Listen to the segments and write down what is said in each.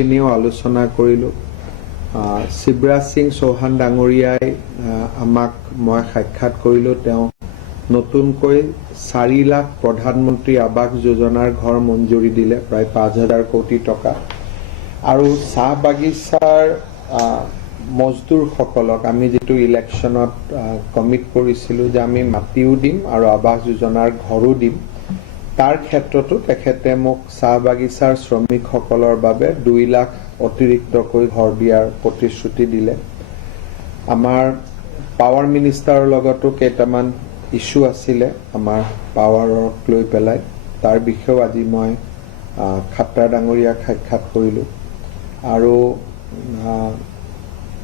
বিষয়খিনিও আলোচনা কৰিলোঁ। শিৱৰাজ সিং চৌহান ডাঙৰীয়াই আমাক মই সাক্ষাৎ কৰিলোঁ। তেওঁ নতুনকৈ 4 লাখ প্ৰধানমন্ত্ৰী আৱাস যোজনাৰ ঘৰ মঞ্জুৰি দিলে, প্ৰায় 5,000 কোটি টকা। আৰু চাহ বাগিচাৰ মজদুৰসকলক আমি যেটো ইলেকশ্যনত কমিট কৰিছিলোঁ যে আমি মাটিও দিম আৰু আৱাস যোজনাৰ ঘৰো দিম, তাৰ ক্ষেত্ৰতো তেখেতে মোক চাহ বাগিচাৰ শ্ৰমিকসকলৰ বাবে 2 লাখ অতিৰিক্তকৈ ঘৰ দিয়াৰ প্ৰতিশ্ৰুতি দিলে। আমাৰ পাৱাৰ মিনিষ্টাৰৰ লগতো কেইটামান ইস্যু আছিলে আমাৰ পাৱাৰক লৈ পেলাই, তাৰ বিষয়েও আজি মই খাট্টাৰ ডাঙৰীয়াক সাক্ষাৎ কৰিলোঁ। আৰু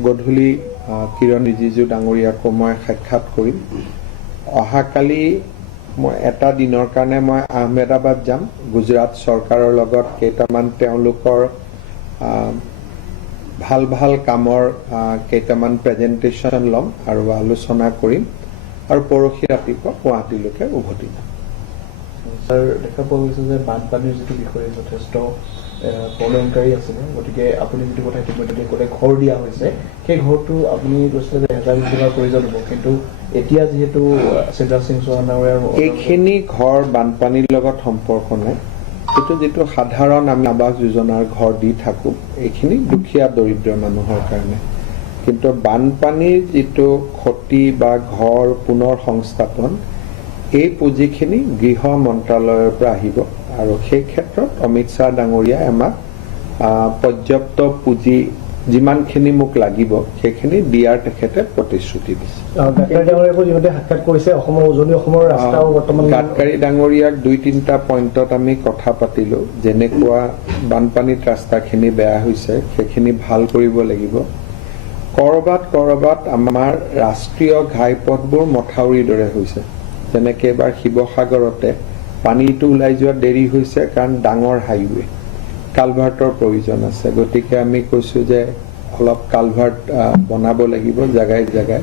গধূলি কিৰণ ৰিজিজু ডাঙৰীয়াকো মই সাক্ষাৎ কৰিম। অহাকালি মই এটা দিনৰ কাৰণে মই আহমেদাবাদ যাম। গুজৰাট চৰকাৰৰ লগত কেইটামান তেওঁলোকৰ ভাল ভাল কামৰ কেইটামান প্ৰেজেণ্টেশ্যন ল'ম আৰু আলোচনা কৰিম, আৰু পৰহি ৰাতিপুৱা গুৱাহাটীলৈকে উভতি যাম। স্যাৰ, দেখা পোৱা গৈছে যে বানপানীৰ যিটো বিষয়ে যথেষ্ট প্ৰব্লেমকাৰী আছিলে, গতিকে আপুনি যিটো কথা ইতিমধ্যে ক'লে ঘৰ দিয়া হৈছে, সেই ঘৰটো আপুনি কৈছে যে 1000 কোটি প্ৰয়োজন হ'ব, কিন্তু এতিয়া যিহেতু শিৱৰাজ সিং চৌহান ডাঙৰীয়াৰ এইখিনি ঘৰ বানপানীৰ লগত সম্পৰ্ক নাই। এইটো যিটো সাধাৰণ আমি আৱাস যোজনাৰ ঘৰ দি থাকোঁ, এইখিনি দুখীয়া দৰিদ্ৰ মানুহৰ কাৰণে। কিন্তু বানপানীৰ যিটো ক্ষতি বা ঘৰ পুনৰ সংস্থাপন, এই পুঁজিখিনি গৃহ মন্ত্ৰালয়ৰ পৰা আহিব, আৰু সেই ক্ষেত্ৰত অমিত শ্বাহ ডাঙৰীয়াই আমাক পৰ্যাপ্ত পুঁজি যিমানখিনি মোক লাগিব সেইখিনি দিয়াৰ তেখেতে প্ৰতিশ্ৰুতি দিছে। গাডকাৰী ডাঙৰীয়াক 2-3টা পইণ্টত আমি কথা পাতিলোঁ। যেনেকুৱা বানপানীত ৰাস্তাখিনি বেয়া হৈছে, সেইখিনি ভাল কৰিব লাগিব। কৰবাত আমাৰ ৰাষ্ট্ৰীয় ঘাইপথবোৰ মথাউৰিৰ দৰে হৈছে। যেনেকৈ এবাৰ শিৱসাগৰতে পানীটো ওলাই যোৱা দেৰি হৈছে কাৰণ ডাঙৰ হাইৱে, কালভাৰ্টৰ প্ৰয়োজন আছে। গতিকে আমি কৈছোঁ যে অলপ কালভাৰ্ট বনাব লাগিব জেগাই জেগাই।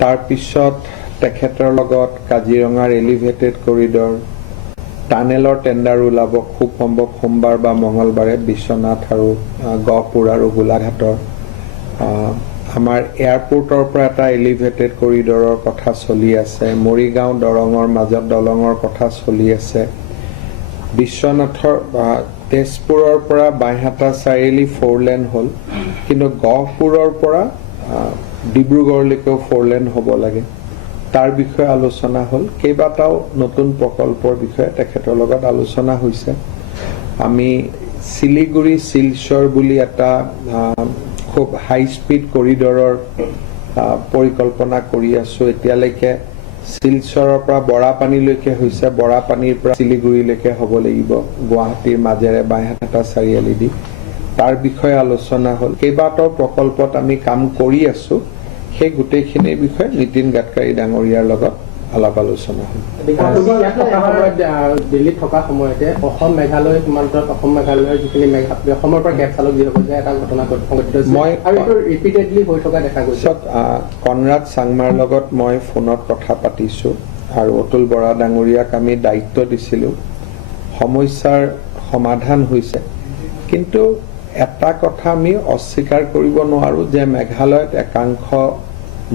তাৰপিছত তেখেতৰ লগত কাজিৰঙাৰ এলিভেটেড কৰিডৰ, টানেলৰ টেণ্ডাৰ ওলাব খুব সম্ভৱ সোমবাৰ বা মঙলবাৰে বিশ্বনাথ আৰু গহপুৰ আৰু গোলাঘাটৰ। আমাৰ এয়াৰপোৰ্টৰ পৰা এটা এলিভেটেড কৰিডৰৰ কথা চলি আছে। মৰিগাঁও দৰঙৰ মাজত দলঙৰ কথা চলি আছে। বিশ্বনাথৰ তেজপুৰৰ পৰা বাইহাটা চাৰিআলি 4 লেন হ'ল, কিন্তু গহপুৰৰ পৰা ডিব্ৰুগড়লৈকেও 4 লেন হ'ব লাগে। তাৰ বিষয়ে আলোচনা হ'ল। কেইবাটাও নতুন প্ৰকল্পৰ বিষয়ে তেখেতৰ লগত আলোচনা হৈছে। আমি শিলিগুৰি শিলচৰ বুলি এটা খুব হাই স্পীড কৰিডৰৰ পৰিকল্পনা কৰি আছোঁ। এতিয়ালৈকে শিলচৰৰ পৰা বৰাপানীলৈকে হৈছে, বৰাপানীৰ পৰা শিলিগুৰিলৈকে হ'ব লাগিব, গুৱাহাটীৰ মাজেৰে বাইহাটা চাৰিআলি দি। তাৰ বিষয়ে আলোচনা হ'ল। কেইবাটাও প্ৰকল্পত আমি কাম কৰি আছোঁ। সেই গোটেইখিনিৰ বিষয়ে নীতিন গাডকাৰী ডাঙৰীয়াৰ লগত আলাপ আলোচনা হ'ল। দিল্লীত থকা সময়তে অসম মেঘালয় সীমান্তত অসম মেঘালয়ৰ যিখিনি অসমৰ পৰা কেব চালক যিসকল যে এটা ঘটনা সংঘটিত হৈছে, ৰিপিটেডলি হৈ থকা দেখা গৈছে। কনৰাড চাংমাৰ লগত মই ফোনত কথা পাতিছোঁ, আৰু অতুল বৰা ডাঙৰীয়াক আমি দায়িত্ব দিছিলোঁ। সমস্যাৰ সমাধান হৈছে, কিন্তু এটা কথা আমি অস্বীকাৰ কৰিব নোৱাৰোঁ যে মেঘালয়ত একাংশ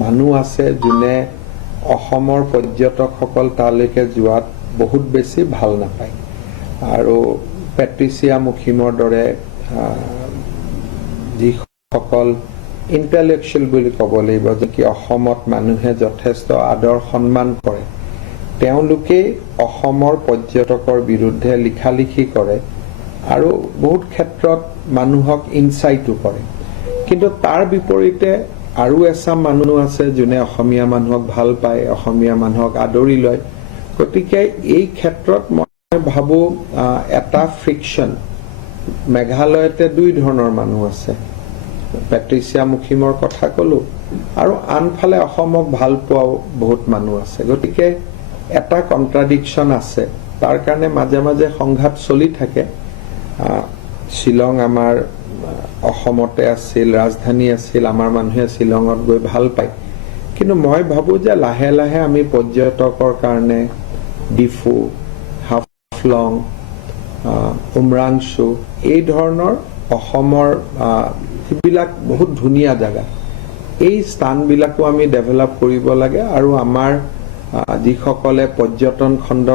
মানুহ আছে যোনে অসমৰ পৰ্যটকসকল তালৈকে যোৱাত বহুত বেছি ভাল নাপায়। আৰু পেট্ৰিচিয়া মুখিমৰ দৰে যিসকল ইণ্টেলেকচুৱেল বুলি ক'ব লাগিব, যে কি অসমত মানুহে যথেষ্ট আদৰ সন্মান কৰে, তেওঁলোকেই অসমৰ পৰ্যটকৰ বিৰুদ্ধে লিখালিখি কৰে আৰু বহুত ক্ষেত্ৰত মানুহক ইনচাইটো কৰে। কিন্তু তাৰ বিপৰীতে আৰু এচাম মানুহ আছে যোনে অসমীয়া মানুহক ভাল পায়, অসমীয়া মানুহক আদৰি লয়। গতিকে এই ক্ষেত্ৰত মই ভাবোঁ এটা ফ্ৰিকশ্যন। মেঘালয়তে 2 ধৰণৰ মানুহ আছে, পেট্ৰিচিয়া মুখিমৰ কথা ক'লোঁ, আৰু আনফালে অসমক ভাল পোৱাও বহুত মানুহ আছে। গতিকে এটা কণ্ট্ৰাডিকশ্যন আছে। তাৰ কাৰণে মাজে মাজে সংঘাত চলি থাকে। শ্বিলং আমাৰ অসমতে আছিল, ৰাজধানী আছিল, আমাৰ মানুহে শ্বিলঙত গৈ ভাল পায়। কিন্তু মই ভাবোঁ যে লাহে লাহে আমি পৰ্যটকৰ কাৰণে ডিফু, হাফলং, উমৰাংচু এই ধৰণৰ অসমৰ সেইবিলাক বহুত ধুনীয়া জাগা। এই স্থানবিলাকো আমি ডেভেলপ কৰিব লাগে আৰু আমাৰ যিসকলে পৰ্যটন খণ্ডত